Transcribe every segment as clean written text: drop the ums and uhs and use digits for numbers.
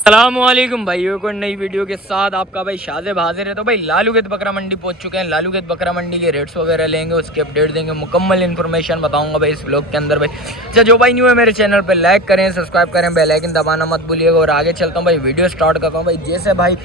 अस्सलामुअलैकुम भाइयों को नई वीडियो के साथ आपका भाई शाज़ेब हाजिर है। तो भाई लालूगेत बकरा मंडी पहुंच चुके हैं। लालूगेत बकरा मंडी के रेट्स वगैरह लेंगे, उसके अपडेट देंगे, मुकम्मल इन्फॉर्मेशन बताऊंगा भाई इस ब्लॉग के अंदर। भाई अच्छा, जो भाई न्यू है मेरे चैनल पे लाइक करें, सब्सक्राइब करें, बेल आइकन दबाना मत भूलिएगा। और आगे चलता हूँ भाई, वीडियो स्टार्ट करता हूँ भाई। जैसे भाई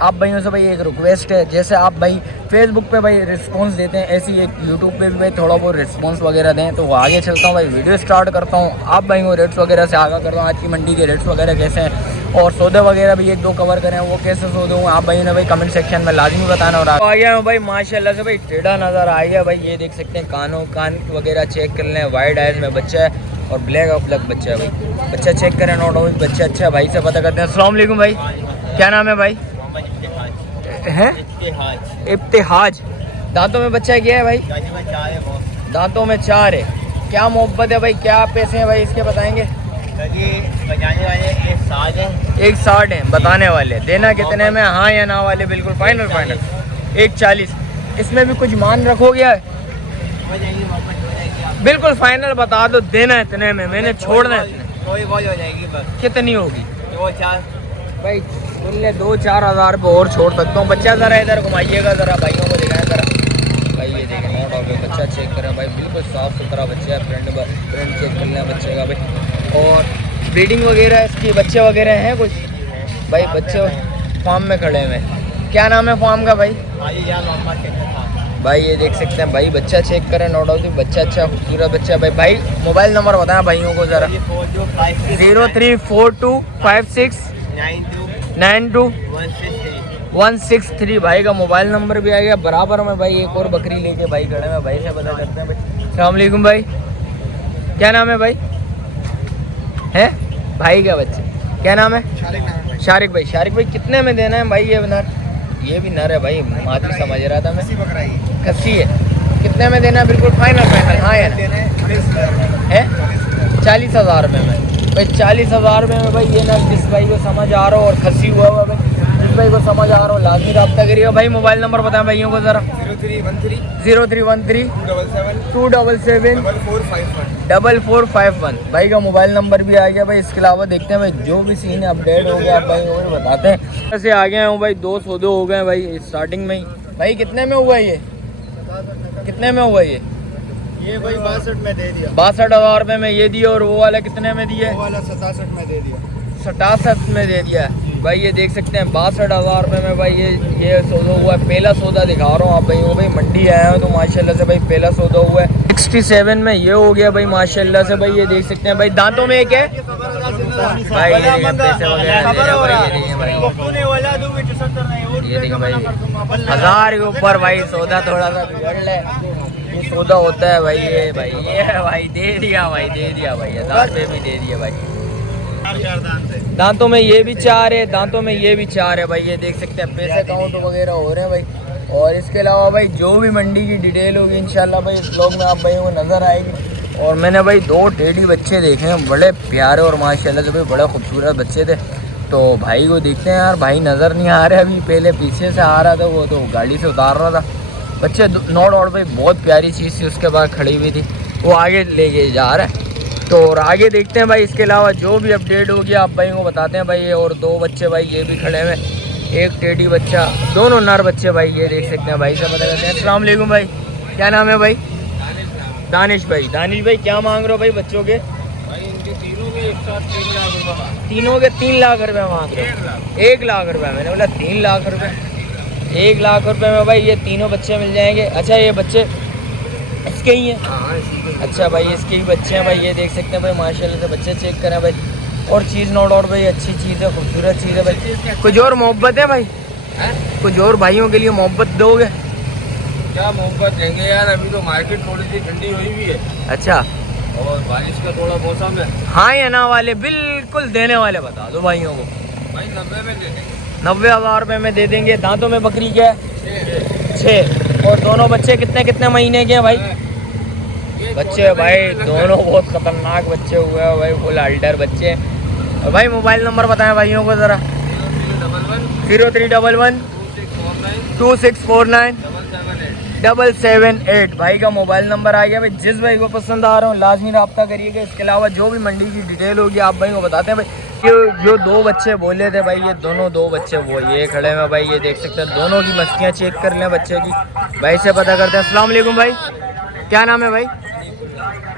आप भाइयों से भाई एक रिक्वेस्ट है, जैसे आप भाई फेसबुक पे भाई रिस्पॉन्स देते हैं, ऐसे ही एक यूट्यूब पे भी भाई थोड़ा बहुत रिस्पॉन्स वगैरह दें। तो आगे चलता हूँ भाई, वीडियो स्टार्ट करता हूँ। आप भाइयों रेट्स वगैरह से आगाह करता हूँ आज की मंडी के रेट्स वगैरह कैसे हैं, और सौदे वगैरह भी एक दो कवर करें, वो कैसे सौदे हूँ आप भाई ने भाई कमेंट सेक्शन में लाजमी बताना। और आ गया हूँ भाई माशाल्लाह से भाई टेढ़ा नज़र आ गया भाई। ये देख सकते हैं, कान वगैरह चेक कर लें। वाइड आइज में बच्चा है और ब्लैक ऑफ ब्लैक बच्चा है भाई। बच्चा चेक करें, नोट हो बच्चा अच्छा है। भाई से पता करते हैं। अस्सलाम वालेकुम भाई, क्या नाम है भाई? हैं इब्तिहाज। दांतों में बच्चा क्या है भाई? दांतों में 4 है। क्या मोहब्बत है भाई, क्या पैसे हैं भाई इसके बताएंगे? बताने वाले 160 है। 160 है बताने वाले। देना कितने में, हाँ या ना वाले? बिल्कुल फाइनल 140। इसमें भी कुछ मान रखोगे? बिल्कुल फाइनल बता दो, देना इतने में, मैंने छोड़ना है इतने। थोड़ी बहुत हो जाएगी बस। कितनी होगी 2-4 भाई? बोल 2-4 हज़ार रुपये और छोड़ सकता हूँ। बच्चा ज़रा इधर घुमाइएगा, ज़रा भाइयों को दिखाएं ज़रा। भाई ये देखें, नोट आउट बच्चा चेक करें भाई, बिल्कुल साफ़ सुथरा बच्चा है। फ्रेंड चेक कर लें बच्चे का भाई। और ब्रीडिंग वगैरह इसकी बच्चे वगैरह हैं कुछ भाई? बच्चे फार्म में खड़े हुए। क्या नाम है फार्म का भाई? भाई ये देख सकते हैं भाई, बच्चा चेक करें, नोट आउट बच्चा अच्छा खूबसूरत बच्चा भाई। भाई मोबाइल नंबर बताएं भाइयों को ज़रा। 034256926163 भाई का मोबाइल नंबर भी आ गया। बराबर में भाई एक और बकरी लेके भाई खड़े हैं। भाई से पता करते हैं भाई। अस्सलाम वालेकुम भाई, क्या नाम है भाई? है भाई का बच्चे, क्या नाम है? शारिक भाई। शारिक भाई कितने में देना है भाई? ये नर, ये भी नर है भाई, मात्र समझ रहा था मैं। कस्सी है, कितने में देना है? बिल्कुल फाइनल हाँ यार है 40,000 रुपये में भाई। 40,000 रुपये में भाई ये नर जिस भाई को समझ आ रहा हो और खसी हुआ हुआ भाई, जिस भाई को समझ आ रहा हो लाजमी रब्ता करिएगा भाई। मोबाइल नंबर बताएं भाइयों को ज़रा। 0313 277 4451 भाई का मोबाइल नंबर भी आ गया भाई। इसके अलावा देखते हैं भाई जो भी सीन अपडेट हो गया आप भाई को बताते हैं। ऐसे आ गए हूँ भाई, 2 सौदे हो गए भाई स्टार्टिंग में ही। भाई कितने में हुआ ये? कितने में हुआ ये? ये भाई 62 में दे दिया। 62,000 रुपये में ये दिया। और वो वाला कितने में दिया? वो वाला 67 में दे दिया। 67 में दे दिया भाई। ये देख सकते हैं 62,000 रुपये में भाई ये सौदा हुआ है। पहला सौदा दिखा रहा हूँ आप भाई भाई मंडी आया हूँ तो माशाल्लाह से भाई पहला सौदा हुआ है। 67 में ये हो गया भाई माशाल्लाह से भाई। ये देख सकते हैं भाई, दांतों में एक है भाई। पैसे वगैरह ये देखिए भाई 1000 के ऊपर भाई सौदा थोड़ा सा बिगड़ ले। ये सौदा होता है भाई। ये भाई दे दिया भाई, दे दिया भाई। 1000 रुपये भी दे दिया भाई। दांतों में ये भी 4 है, दांतों में ये भी 4 है भाई। ये देख सकते हैं पैसे काउंट वगैरह हो रहे हैं भाई। और इसके अलावा भाई जो भी मंडी की डिटेल होगी इंशाल्लाह भाई इस ब्लॉग में आप भाई को नज़र आएगी। और मैंने भाई 2 टेडी बच्चे देखे हैं, बड़े प्यारे और माशाल्लाह से भाई बड़े खूबसूरत बच्चे थे। तो भाई को देखते हैं यार। भाई नज़र नहीं आ रहे अभी, पहले पीछे से आ रहा था, वो तो गाड़ी से उतार रहा था। बच्चे नोट आउट भाई बहुत प्यारी चीज़ थी, उसके बाद खड़ी हुई थी, वो आगे ले जा रहा है। तो और आगे देखते हैं भाई। इसके अलावा जो भी अपडेट होगी आप भाई को बताते हैं भाई। और 2 बच्चे भाई ये भी खड़े हुए, एक टेडी बच्चा, दोनों नर बच्चे भाई। ये देख सकते हैं भाई से पता करते हैं। अस्सलाम वालेकुम भाई, क्या नाम है भाई? दानिश भाई। दानिश भाई क्या मांग रहे हो भाई बच्चों के? तीनों के एक साथ 3 लाख रुपये। तीनों के 3 लाख रुपये मांग रहे हो? 1 लाख रुपये। मैंने बोला 3 लाख रुपये। 1 लाख रुपये में भाई ये तीनों बच्चे मिल जाएंगे। अच्छा ये बच्चे इसके ही हैं? अच्छा भाई इसके ही बच्चे हैं भाई। ये देख सकते हैं भाई माशाल्लाह से बच्चे चेक करें भाई। और चीज़ नोट आउट भाई अच्छी चीज़ है, खूबसूरत चीज़ है भाई। कुछ और मोहब्बत है भाई? कुछ और भाइयों के लिए मोहब्बत दोगे? क्या मोहब्बत देंगे यार, अभी तो मार्केट थोड़ी सी ठंडी हुई भी है। अच्छा, और बारिश का थोड़ा मौसम है। हाँ या ना वाले? बिल्कुल देने वाले बता दो भाइयों को। भाई 90 में दे देंगे। 90,000 रुपये में दे देंगे। दांतों में बकरी क्या है? 6। और दोनों बच्चे कितने महीने के हैं भाई? बच्चे भाई दोनों बहुत खतरनाक बच्चे हुए हैं भाई, फुल अल्टर बच्चे। और भाई मोबाइल नंबर बताएं भाइयों को ज़रा। 0311 2649 778 भाई का मोबाइल नंबर आ गया भाई। जिस भाई को पसंद आ रहा हूँ लाजमी रब्ता करिएगा। इसके अलावा जो भी मंडी की डिटेल होगी आप भाई को बताते हैं भाई। जो दो बच्चे बोले थे भाई, ये दोनों दो बच्चे वो ये खड़े हैं भाई, ये देख सकते हैं। दोनों की मस्तियाँ चेक कर लें बच्चे की, भाई से पता करते हैं। अस्सलाम वालेकुम भाई, क्या नाम है भाई?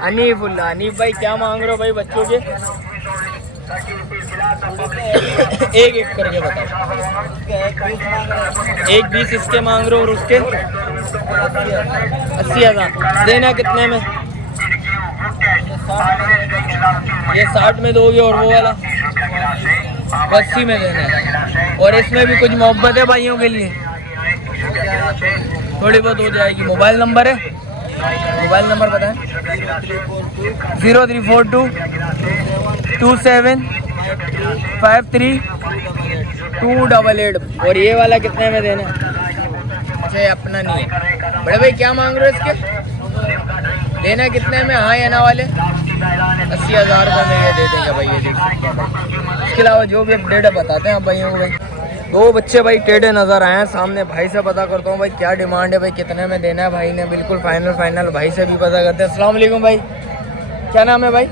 अनीफुल्ला। अनीफ भाई क्या मांग रहे हो भाई बच्चों के? एक एक करके बताओ। एक 20 इसके मांग रहे हो और उसके 80,000। देना कितने में? ये 60 में दोगे और वो वाला 80 में देना है। और इसमें भी कुछ मोहब्बत है भाइयों के लिए, थोड़ी बहुत हो जाएगी। मोबाइल नंबर है, मोबाइल नंबर बताएं। 0342 27 53 288। और ये वाला कितने में देना है? अच्छा ये अपना नहीं है। बड़े भाई क्या मांग रहे हो इसके? देना कितने में? हाँ या ना वाले 80,000 रुपये में ये दे देंगे भाई, ये देख सकते हैं। इसके अलावा जो भी अपडेट है बताते हैं आप भाइयों को। भाई दो बच्चे भाई टेढ़े नज़र आए हैं सामने, भाई से पता करता हूँ भाई क्या डिमांड है भाई, कितने में देना है भाई ने। बिल्कुल फाइनल भाई से भी पता करते हैं। अस्सलाम वालेकुम भाई, क्या नाम है भाई?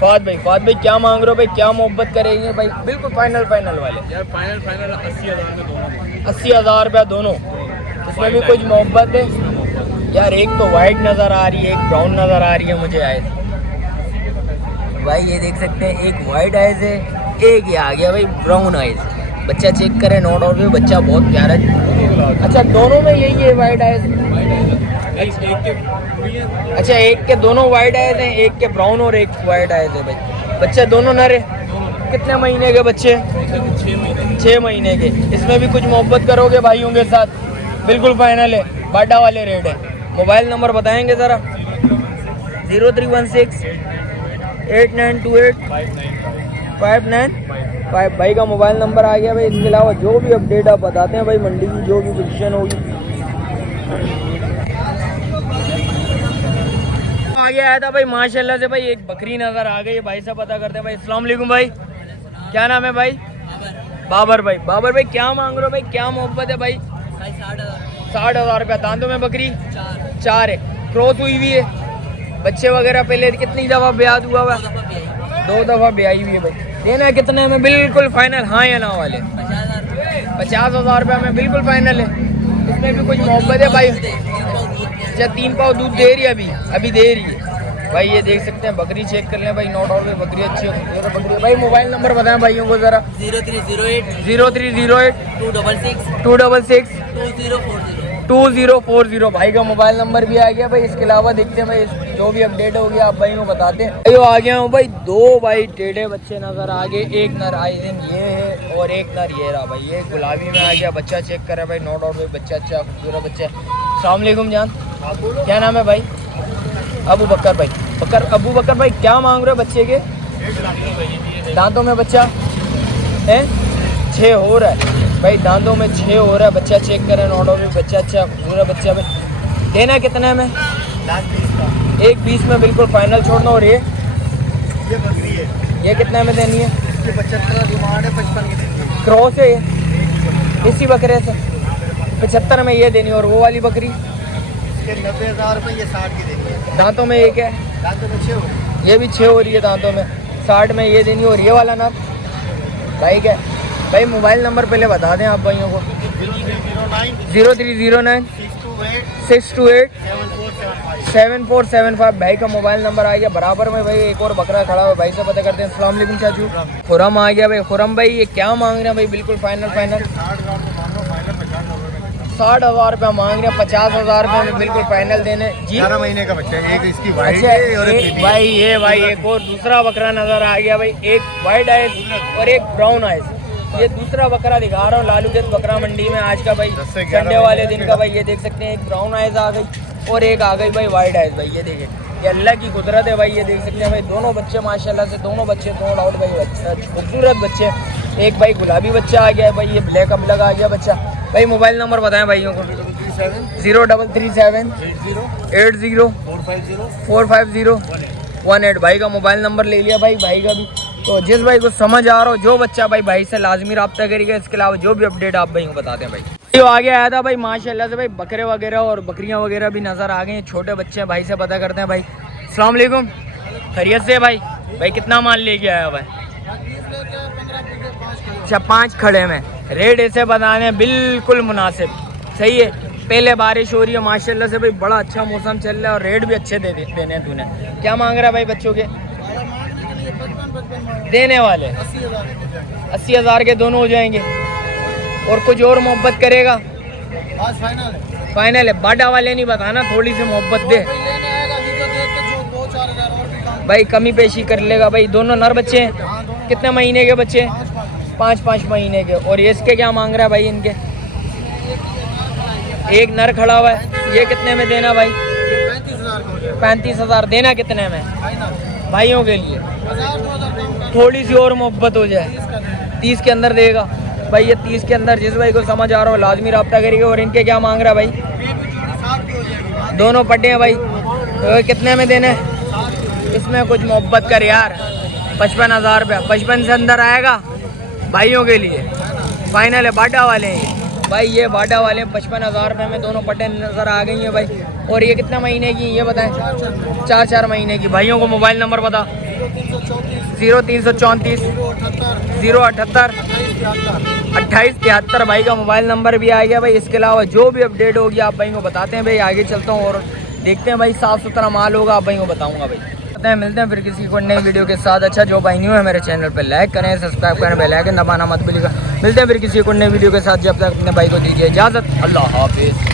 फहद भाई। फहद भाई क्या मांग रहे हो भाई, क्या मोहब्बत करेंगे भाई? बिल्कुल फाइनल वाले यार फाइनल 80,000 80,000 रुपया दोनों। इसमें भी कुछ मोहब्बत है यार। एक तो वाइट नज़र आ रही है, एक ब्राउन नज़र आ रही है मुझे आइज भाई, ये देख सकते हैं। एक वाइट आइज है, एक ये आ गया भाई ब्राउन आइज। बच्चा चेक करें, नो डाउट भी बच्चा बहुत प्यारा है। अच्छा दोनों में यही है वाइट आइज? अच्छा एक के दोनों वाइट आइज हैं, एक के ब्राउन और एक वाइट आइज है भाई। बच्चे दोनों नर है। कितने महीने के बच्चे? 6 महीने के। इसमें भी कुछ मोहब्बत करोगे भाइयों के साथ? बिल्कुल फाइनल है, बाटा वाले रेट है। मोबाइल नंबर बताएंगे ज़रा। 0316 8928 595। भाई का मोबाइल नंबर आ गया भाई। इसके अलावा जो भी अपडेट आप बताते हैं भाई, मंडी की जो भी पोजीशन होगी। आगे आया था भाई माशाल्लाह से भाई, एक बकरी नज़र आ गई है। भाई से पता करते हैं भाई। अस्सलाम वालेकुम भाई, क्या नाम है भाई? बाबर भाई। बाबर भाई क्या मांग रहे हो भाई, क्या मोहब्बत है भाई? 60,000 रुपया। दांतों में बकरी 4 है, क्रॉस हुई हुई है। बच्चे वगैरह पहले कितनी दफ़ा ब्याह हुआ हुआ? 2 दफ़ा ब्याही हुई है भाई। देना है कितने में? बिल्कुल फाइनल हाँ या ना वाले 50,000 रुपया में बिल्कुल फाइनल है। इसमें भी कुछ मोहब्बत है भाई। अच्छा 3 पाव दूध दे रही है, अभी दे रही है भाई। ये देख सकते हैं, बकरी चेक कर लें भाई, नो डाउट में बकरी अच्छी होती है बकरी। भाई मोबाइल नंबर बताएं भाइयों को ज़रा। 0308 266 2040। भाई का मोबाइल नंबर भी आ गया भाई। इसके अलावा देखते हैं भाई जो भी अपडेट होगी आप भाई को बताते हैं। भाई आ गया हूँ भाई, 2 भाई टेढ़े बच्चे नज़र आ गए। एक नर आइजन ये है और एक नर ये रहा भाई। ये गुलाबी में आ गया, बच्चा चेक करें भाई, नो डाउट भाई बच्चा अच्छा खूबसूरत बच्चा है। अस्सलाम वालेकुम जान, क्या नाम है भाई? अबू बकर भाई। अबू बकर भाई क्या मांग रहे हो बच्चे के? दांतों में बच्चा है 6 हो रहा है भाई, दांतों में 6 हो रहा है। बच्चा चेक करें, नो डाउट भाई बच्चा अच्छा खूबसूरत बच्चा भाई। देना कितने में? 120 में बिल्कुल फाइनल छोड़ना। और ये बकरी है, ये कितने में देनी है? 75 डिमांड है, 55 की क्रॉस है ये इसी बकरे से। 75 में ये देनी। और वो वाली बकरी 90,000 रुपये, ये 60 की देनी। दांतों में एक है, दांतों में 6 हो रही है, ये भी 6 हो रही है दांतों में। 60 में ये देनी। और ये वाला ना भाई क्या भाई? मोबाइल नंबर पहले बता दें आप भाइयों को। 0309 628 7475। भाई का मोबाइल नंबर आ गया। बराबर में भाई एक और बकरा खड़ा हुआ, भाई से पता करते हैं। अस्सलाम वालेकुम चाचू। खुरम आ गया भाई। खुरम भाई ये क्या मांग रहे हैं भाई? बिल्कुल फाइनल 60,000 रुपया मांग रहे हैं। 50,000 रुपये में बिल्कुल फाइनल देने जी। 11 महीने का बच्चा है, एक इसकी वाइट अच्छा है और एक भाई ये भाई एक और दूसरा बकरा नजर आ गया भाई। एक वाइट आइज और एक ब्राउन आइज। ये दूसरा बकरा दिखा रहा हूँ लालूगंज बकरा मंडी में आज का भाई, संडे वाले दिन का भाई। ये देख सकते हैं, एक ब्राउन आइज आ गई और एक आ गई भाई वाइट आइज भाई। ये देखें, ये अल्लाह की कुदरत है भाई। ये देख सकते हैं भाई, दोनों बच्चे माशाल्लाह से, दोनों बच्चे नो डाउट भाई खूबसूरत बच्चे। एक भाई गुलाबी बच्चा आ गया है भाई, ये ब्लैक अबलग आ गया बच्चा। भाई मोबाइल नंबर बताएं भाइयों को। 0337 80 450 भाई का मोबाइल नंबर ले लिया भाई का भी। तो जिस भाई को समझ आ रहा हो, जो बच्चा भाई से लाजमी रब्ता करेगा। इसके अलावा जो भी अपडेट आप भाई को बताते हैं भाई। तो आगे आया था भाई माशाल्लाह से भाई, बकरे वगैरह और बकरियां वगैरह भी नज़र आ गए हैं। छोटे बच्चे हैं, भाई से पता करते हैं भाई। अस्सलाम वालेकुम, खैरियत से भाई? भाई कितना माल लेके आया भाई? अच्छा 5 खड़े में। रेट ऐसे बताने बिल्कुल मुनासिब, सही है। पहले बारिश हो रही है माशाल्लाह से भाई, बड़ा अच्छा मौसम चल रहा है और रेट भी अच्छे देने हैं तूने। क्या मांग रहा है भाई बच्चों के? देने वाले 80,000 के दोनों हो जाएंगे। और कुछ और मोहब्बत करेगा? फाइनल है। बाटा वाले नहीं बताना, थोड़ी सी मोहब्बत दे भाई, कमी पेशी कर लेगा भाई। दोनों नर बच्चे हैं? कितने महीने के बच्चे? 5-5 महीने के। और ये इसके क्या मांग रहा है भाई इनके? एक नर खड़ा हुआ है, ये कितने में देना भाई? 35,000 देना। कितने में? भाइयों के लिए थोड़ी सी और मोहब्बत हो जाए, 30 के अंदर देगा भाई। ये 30 के अंदर जिस भाई को समझ आ रहा हो लाजमी रब्ता करेगा। और इनके क्या मांग रहा है भाई? दोनों पट्टे हैं भाई, तो कितने में देने? इसमें कुछ मोहब्बत कर यार। 55,000 रुपया, 55 से अंदर आएगा भाइयों के लिए। फाइनल है। बाटा वाले हैं भाई, ये बाटा वाले 55,000 रुपये में दोनों पट्टे नज़र आ गई हैं भाई। और ये कितना महीने की ये बताएं? 4-4 महीने की। भाइयों को मोबाइल नंबर बता। 0334 078 2873 भाई का मोबाइल नंबर भी आ गया भाई। इसके अलावा जो भी अपडेट होगी आप भाई को बताते हैं भाई। आगे चलता हूँ और देखते हैं भाई, साफ़ सुथरा माल होगा आप भाई को बताऊँगा भाई। मिलते हैं फिर किसी को नई वीडियो के साथ। अच्छा जो भाई न्यू है मेरे चैनल पे लाइक करें, सब्सक्राइब करें, बेल आइकन दबाना मत भूलिएगा। मिलते हैं फिर किसी को नई वीडियो के साथ। जब तक अपने भाई को दीजिए इजाज़त। अल्लाह हाफिज़।